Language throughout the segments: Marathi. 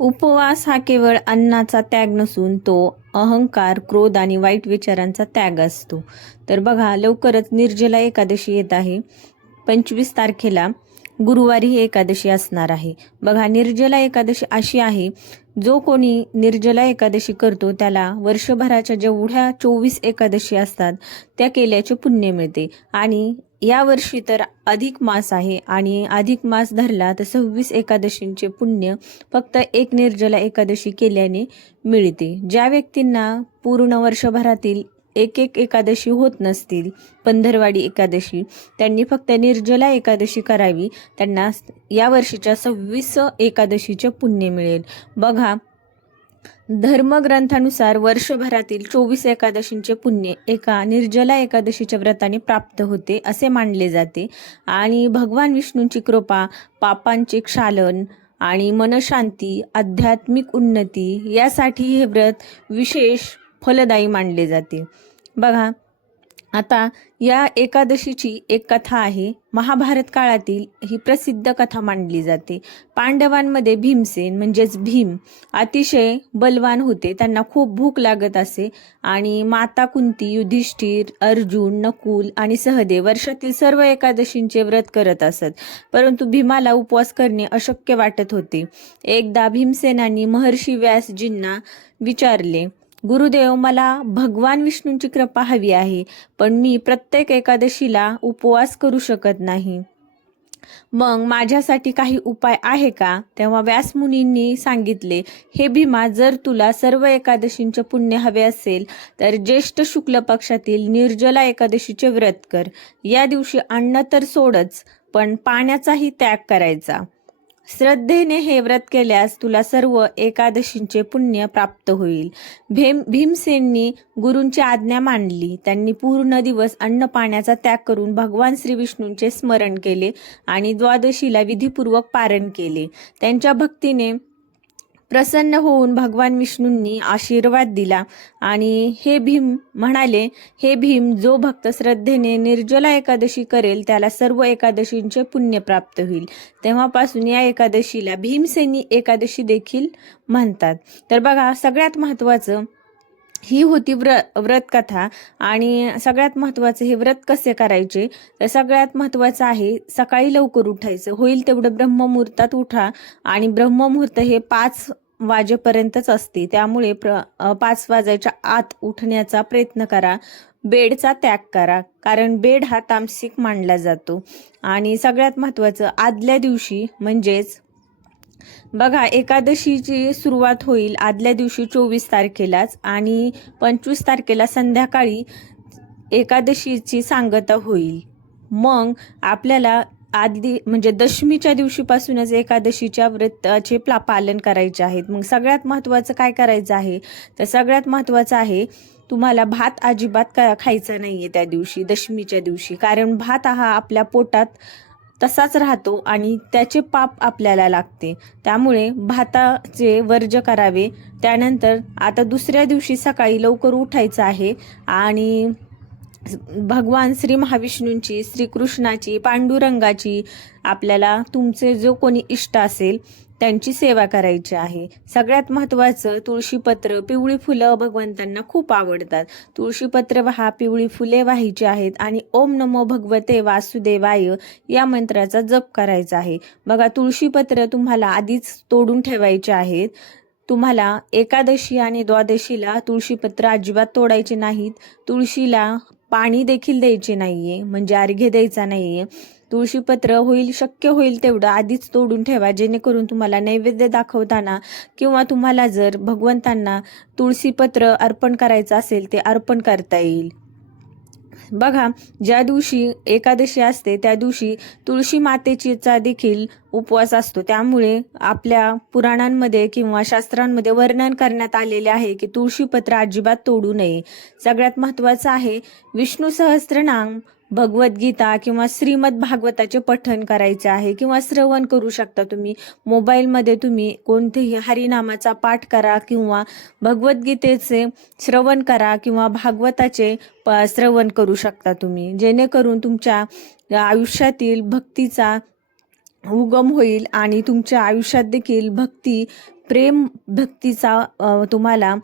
उपवास हा केवळ अन्नाचा त्याग नसून तो अहंकार, क्रोध आणि वाईट विचारांचा त्याग असतो. तर बघा, लवकरच निर्जला एकादशी येत आहे. 25 तारखेला गुरुवारी ही एकादशी असणार आहे. बघा, निर्जला एकादशी अशी आहे, जो कोणी निर्जला एकादशी करतो त्याला वर्षभराच्या जेवढ्या 24 एकादशी असतात त्या केल्याचे पुण्य मिळते. आणि या वर्षी तर अधिक मास आहे आणि अधिक मास धरला तर 26 एकादशींचे पुण्य फक्त एक निर्जला एकादशी केल्याने मिळते. ज्या व्यक्तींना पूर्ण वर्षभरातील एक एक एकादशी होत नसतील, पंधरवाडी एकादशी, त्यांनी फक्त निर्जला एकादशी करावी. त्यांना या वर्षीच्या 26 एकादशीचे पुण्य मिळेल. बघा, धर्मग्रंथानुसार वर्षभरातील 24 एकादशींचे पुण्य एका निर्जला एकादशीच्या व्रताने प्राप्त होते असे मानले जाते. आणि भगवान विष्णूंची कृपा, पापांचे क्षालन आणि मनशांती, आध्यात्मिक उन्नती यासाठी हे व्रत विशेष फलदायी मानले जाते. बघा, आता या एकादशीची एक कथा आहे. महाभारत काळातील ही प्रसिद्ध कथा मानली जाते. पांडवांमध्ये भीमसेन म्हणजेच भीम अतिशय बलवान होते. त्यांना खूप भूक लागत असे आणि माता कुंती, युधिष्ठिर, अर्जुन, नकुल आणि सहदेव वर्षातील सर्व एकादशींचे व्रत करत असत. परंतु भीमाला उपवास करणे अशक्य वाटत होते. एकदा भीमसेनांनी महर्षी व्यासजींना विचारले, गुरुदेव, मला भगवान विष्णूंची कृपा हवी आहे, पण मी प्रत्येक एकादशीला उपवास करू शकत नाही. मग माझ्यासाठी काही उपाय आहे का? तेव्हा व्यासमुनींनी सांगितले, हे भीमा, जर तुला सर्व एकादशींचे पुण्य हवे असेल तर ज्येष्ठ शुक्ल पक्षातील निर्जला एकादशीचे व्रत कर. या दिवशी अन्न तर सोडच, पण पाण्याचाही त्याग करायचा. श्रद्धेने हे व्रत केल्यास तुला सर्व एकादशींचे पुण्य प्राप्त होईल. भीमसेननी गुरूंची आज्ञा मानली. त्यांनी पूर्ण दिवस अन्न पाण्याचा त्याग करून भगवान श्री विष्णूंचे स्मरण केले आणि द्वादशीला विधीपूर्वक पारण केले. त्यांच्या भक्तीने प्रसन्न होऊन भगवान विष्णूंनी आशीर्वाद दिला आणि हे भीम, जो भक्त श्रद्धेने निर्जला एकादशी करेल त्याला सर्व एकादशींचे पुण्य प्राप्त होईल. तेव्हापासून या एकादशीला भीमसेनी एकादशी देखील म्हणतात. तर बघा, सगळ्यात महत्त्वाचं ही होती व्रत कथा. आणि सगळ्यात महत्त्वाचं हे व्रत कसे करायचे, तर सगळ्यात महत्त्वाचं आहे सकाळी लवकर उठायचं. होईल तेवढं ब्रह्ममुहूर्तात उठा आणि ब्रह्ममुहूर्त हे 5 वाजेपर्यंतच असते. त्यामुळे 5 वाजायच्या आत उठण्याचा प्रयत्न करा. बेडचा त्याग करा, कारण बेड हा तामसिक मानला जातो. आणि सगळ्यात महत्त्वाचं, आदल्या दिवशी म्हणजेच बघा, एकादशीची सुरुवात होईल आदल्या दिवशी 24 तारखेलाच आणि 25 तारखेला संध्याकाळी एकादशीची सांगता होईल. मग आपल्याला आधी म्हणजे दशमीच्या दिवशीपासूनच एकादशीच्या व्रताचे पालन करायचे आहेत. मग सगळ्यात महत्त्वाचं काय करायचं आहे, तर सगळ्यात महत्त्वाचं आहे तुम्हाला भात अजिबात खायचा नाहीये त्या दिवशी, दशमीच्या दिवशी. कारण भात हा आपल्या पोटात तसाच राहतो आणि त्याचे पाप आपल्याला लागते. त्यामुळे भाताचे वर्ज्य करावे. त्यानंतर आता दुसऱ्या दिवशी सकाळी लवकर उठायचं आहे आणि भगवान श्री महाविष्णूंची, श्रीकृष्णाची, पांडुरंगाची, आपल्याला तुमचे जो कोणी इष्ट असेल त्यांची सेवा करायची आहे. सगळ्यात महत्त्वाचं, तुळशीपत्र, पिवळी फुलं भगवंतांना खूप आवडतात. तुळशीपत्र वाहा, पिवळी फुले वाहायची आहेत आणि ओम नमो भगवते वासुदेवाय या मंत्राचा जप करायचा आहे. बघा, तुळशीपत्र तुम्हाला आधीच तोडून ठेवायचे आहेत. तुम्हाला एकादशी आणि द्वादशीला तुळशीपत्र अजिबात तोडायचे नाहीत. तुळशीला पाणी देखील द्यायचे नाहीये, म्हणजे अर्घ्य द्यायचा नाहीये. तुळशीपत्र शक्य होईल तेवढं आधीच तोडून ठेवा, जेणेकरून तुम्हाला नैवेद्य दाखवताना किंवा तुम्हाला जर भगवंतांना तुळशीपत्र अर्पण करायचं असेल ते अर्पण करता येईल. बघा, ज्या दिवशी एकादशी असते त्या दिवशी तुळशी मातेचा देखील उपवास असतो. त्यामुळे आपल्या पुराणांमध्ये किंवा शास्त्रांमध्ये वर्णन करण्यात आलेले आहे की तुळशीपत्र अजिबात तोडू नये. सगळ्यात महत्त्वाचं आहे, विष्णू सहस्त्रनाम, भगवद्गीता किंवा श्रीमद भागवताचे पठण करायचे आहे किंवा श्रवण करू शकता तुम्ही. मोबाईलमध्ये तुम्ही कोणतेही हरिनामाचा पाठ करा किंवा भगवद्गीतेचे श्रवण करा किंवा भागवताचे श्रवण करू शकता तुम्ही, जेणेकरून तुमच्या आयुष्यातील भक्तीचा उगम होईल आणि तुमच्या आयुष्यात देखील भक्ती प्रेम भक्तीचा तुम्हाला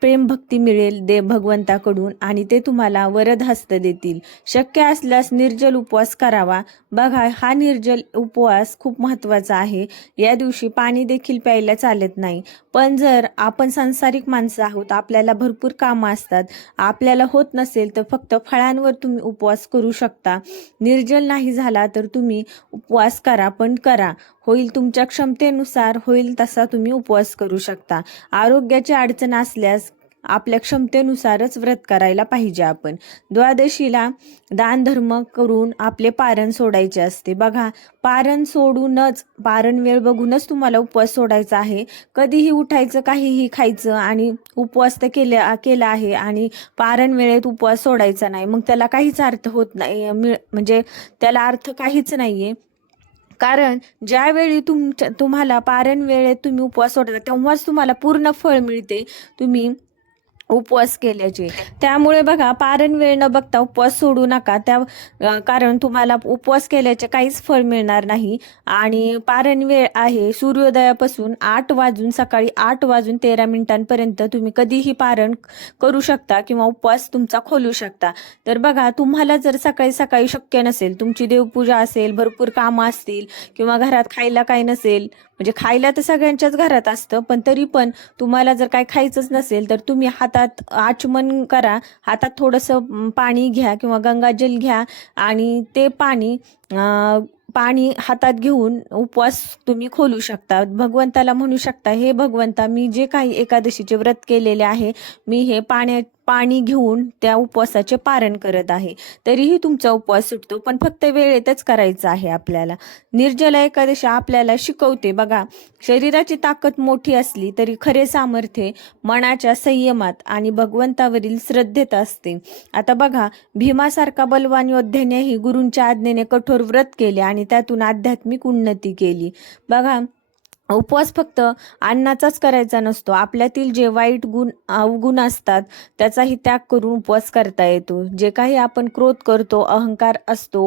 प्रेम भक्ती मिळेल भगवंताकडून, आणि ते तुम्हाला वरदहस्त देतील. शक्य असल्यास निर्जल उपवास करावा. बघा, हा निर्जल उपवास खूप महत्त्वाचा आहे. या दिवशी पाणी देखील प्यायला चालत नाही. पण जर आपण सांसारिक माणसं आहोत, आपल्याला भरपूर कामं असतात, आपल्याला होत नसेल तर फक्त फळांवर तुम्ही उपवास करू शकता. निर्जल नाही झाला तर तुम्ही उपवास करा, पण करा. होईल तुमच्या क्षमतेनुसार होईल तसा तुम्ही उपवास करू शकता. आरोग्याची अडचण असल्यास आपल्या क्षमतेनुसारच व्रत करायला पाहिजे. आपण द्वादशीला दान धर्म करून आपले पारण सोडायचे असते. बघा, पारण सोडूनच, पारण वेळ बघूनच तुम्हाला उपवास सोडायचा आहे. कधीही उठायचं, काहीही खायचं आणि उपवास तर केला आहे आणि पारण वेळेत उपवास सोडायचा नाही, मग त्याला काहीच अर्थ होत नाही. म्हणजे त्याला अर्थ काहीच नाहीये. कारण ज्यावेळी तुम्हाला पारण वेळेत तुम्ही उपवास सोडता तेव्हाच तुम्हाला पूर्ण फळ मिळते तुम्ही उपवास केल्याचे. त्यामुळे बघा, पारण वेळ न बघता उपवास सोडू नका. कारण तुम्हाला उपवास केल्याचे काहीच फळ मिळणार नाही. आणि पारण वेळ आहे सूर्योदयापासून सकाळी 8:13 तुम्ही कधीही पारण करू शकता किंवा उपवास तुमचा खोलू शकता. तर बघा, तुम्हाला जर सकाळी सकाळी शक्य नसेल, तुमची देवपूजा असेल, भरपूर कामं असतील किंवा घरात खायला काही नसेल, म्हणजे खायला तर सगळ्यांच्याच घरात असतं, पण तरी पण तुम्हाला जर काही खायचंच नसेल तर तुम्ही हातात आचमन करा. हातात थोडंसं पाणी घ्या किंवा गंगाजल घ्या आणि ते पाणी हातात घेऊन उपवास तुम्ही खोलू शकता. भगवंताला म्हणू शकता, हे भगवंता, मी जे काही एकादशीचे व्रत केलेले आहे, मी हे पाणी घेऊन त्या उपवासाचे पारण करत आहे. तरीही तुमचा उपवास सुटतो, पण फक्त वेळेतच करायचा आहे आपल्याला. निर्जला एकादशी आपल्याला शिकवते बघा, शरीराची ताकद मोठी असली तरी खरे सामर्थ्य मनाच्या संयमात आणि भगवंतावरील श्रद्धेत असते. आता बघा, भीमासारखा बलवान योद्ध्यानेही गुरूंच्या आज्ञेने कठोर व्रत केले आणि त्यातून आध्यात्मिक उन्नती केली. बघा, उपवास फक्त अन्नाचाच करायचा नसतो. आपल्यातील जे वाईट अवगुण असतात त्याचाही त्याग करून उपवास करता येतो. जे काही आपण क्रोध करतो, अहंकार असतो,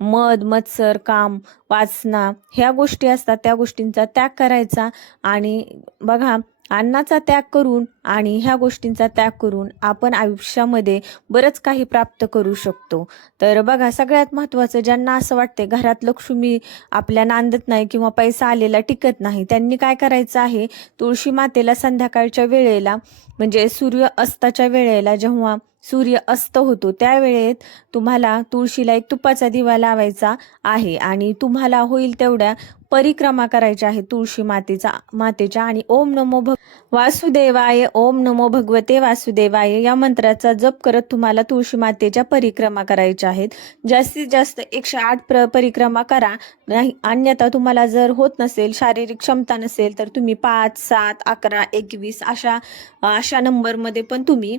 मद मत्सर, काम, वासना, ह्या गोष्टी असतात, त्या गोष्टींचा त्याग करायचा. आणि बघा, अन्नाचा त्याग करून आणि ह्या गोष्टींचा त्याग करून आपण आयुष्यामध्ये बरंच काही प्राप्त करू शकतो. तर बघा, सगळ्यात महत्त्वाचं, ज्यांना असं वाटते घरात लक्ष्मी आपल्या नांदत नाही किंवा पैसा आलेला टिकत नाही, त्यांनी काय करायचं आहे, तुळशी मातेला संध्याकाळच्या वेळेला, म्हणजे सूर्य अस्ताच्या वेळेला, जेव्हा सूर्य अस्त होतो त्या वेळेत तुम्हाला तुळशीला एक तुपाचा दिवा लावायचा आहे आणि तुम्हाला होईल तेवढ्या परिक्रमा करायच्या आहे तुळशी मातेच्या. आणि ओम नमो वासुदेवाय, ओम नमो भगवते वासुदेवाय या मंत्राचा जप करत तुम्हाला तुळशी मातेच्या परिक्रमा करायच्या आहेत. जास्तीत जास्त 108 परिक्रमा करा. नाही, अन्यथा तुम्हाला जर होत नसेल, शारीरिक क्षमता नसेल, तर तुम्ही 5, 7, 11, 21 अशा नंबरमध्ये पण तुम्ही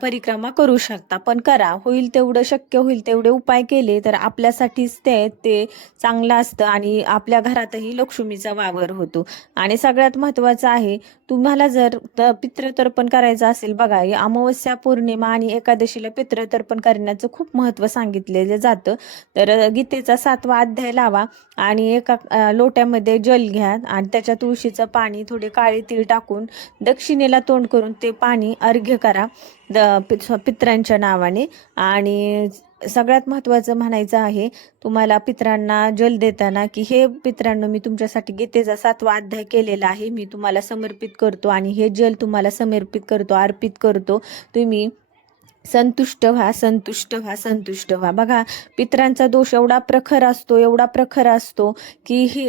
परिक्रमा करू शकता. पण करा, होईल तेवढं, शक्य होईल तेवढे उपाय केले तर आपल्यासाठीच ते चांगलं असतं आणि आपल्या घरातही लक्ष्मीचा वावर होतो. आणि सगळ्यात महत्त्वाचं आहे, तुम्हाला जर पितृतर्पण करायचं असेल, बघा, अमावस्या, पौर्णिमा आणि एकादशीला पितृतर्पण करण्याचं खूप महत्त्व सांगितलेलं जातं. तर गीतेचा 7वा अध्याय लावा आणि एका लोट्यामध्ये जल घ्या आणि त्याच्या तुळशीचं पाणी, थोडे काळे तीळ टाकून दक्षिणेला तोंड करून ते पाणी अर्घ्य करा पितरांच्या नावाने. आणि सगळ्यात महत्त्वाचं म्हणायचं आहे तुम्हाला पितरांना जल देताना, की हे पितरांनो, मी तुमच्यासाठी गीतेचा 7वा अध्याय केलेला आहे, मी तुम्हाला समर्पित करतो आणि हे जल तुम्हाला समर्पित करतो, अर्पित करतो. तुम्ही संतुष्ट व्हा, संतुष्ट व्हा, संतुष्ट व्हा. बघा, पितरांचा दोष एवढा प्रखर असतो की ही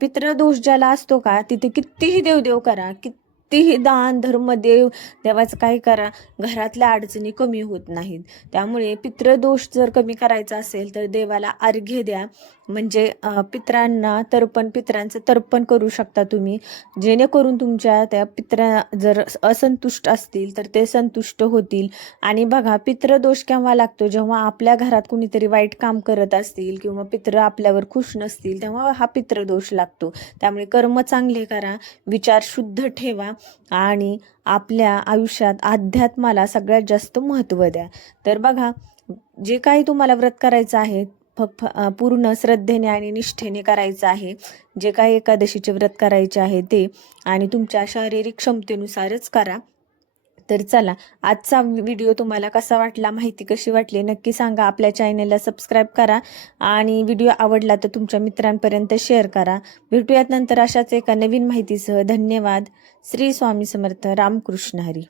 पितृदोष ज्याला असतो का, तिथे कितीही देव करा, कितीही दान धर्म देवाचं काही करा, घरातल्या अडचणी कमी होत नाहीत. त्यामुळे पितृदोष जर कमी करायचा असेल तर देवाला अर्घ्य द्या. म्हणजे पितरांचं तर्पण करू शकता तुम्ही, जेणेकरून तुमच्या त्या पितरा जर असंतुष्ट असतील तर ते संतुष्ट होतील. आणि बघा, पितृदोष केव्हा लागतो, जेव्हा आपल्या घरात कुणीतरी वाईट काम करत असतील किंवा पितृ आपल्यावर खुश नसतील, तेव्हा हा पितृदोष लागतो. त्यामुळे कर्म चांगले करा, विचार शुद्ध ठेवा आणि आपल्या आयुष्यात अध्यात्माला सगळ्यात जास्त महत्त्व द्या. तर बघा, जे काही तुम्हाला व्रत करायचं आहे पूर्ण श्रद्धेने आणि निष्ठेने करायचं आहे. जे काही एकादशीचे व्रत करायचे आहे ते, आणि तुमच्या शारीरिक क्षमतेनुसारच करा. तर चला, आजचा व्हिडिओ तुम्हाला कसा वाटला, माहिती कशी वाटली नक्की सांगा. आपल्या चॅनलला सबस्क्राईब करा आणि व्हिडिओ आवडला तर तुमच्या मित्रांपर्यंत शेअर करा. भेटूयात नंतर अशाच एका नवीन माहितीसह. धन्यवाद. श्री स्वामी समर्थ. रामकृष्ण हरी.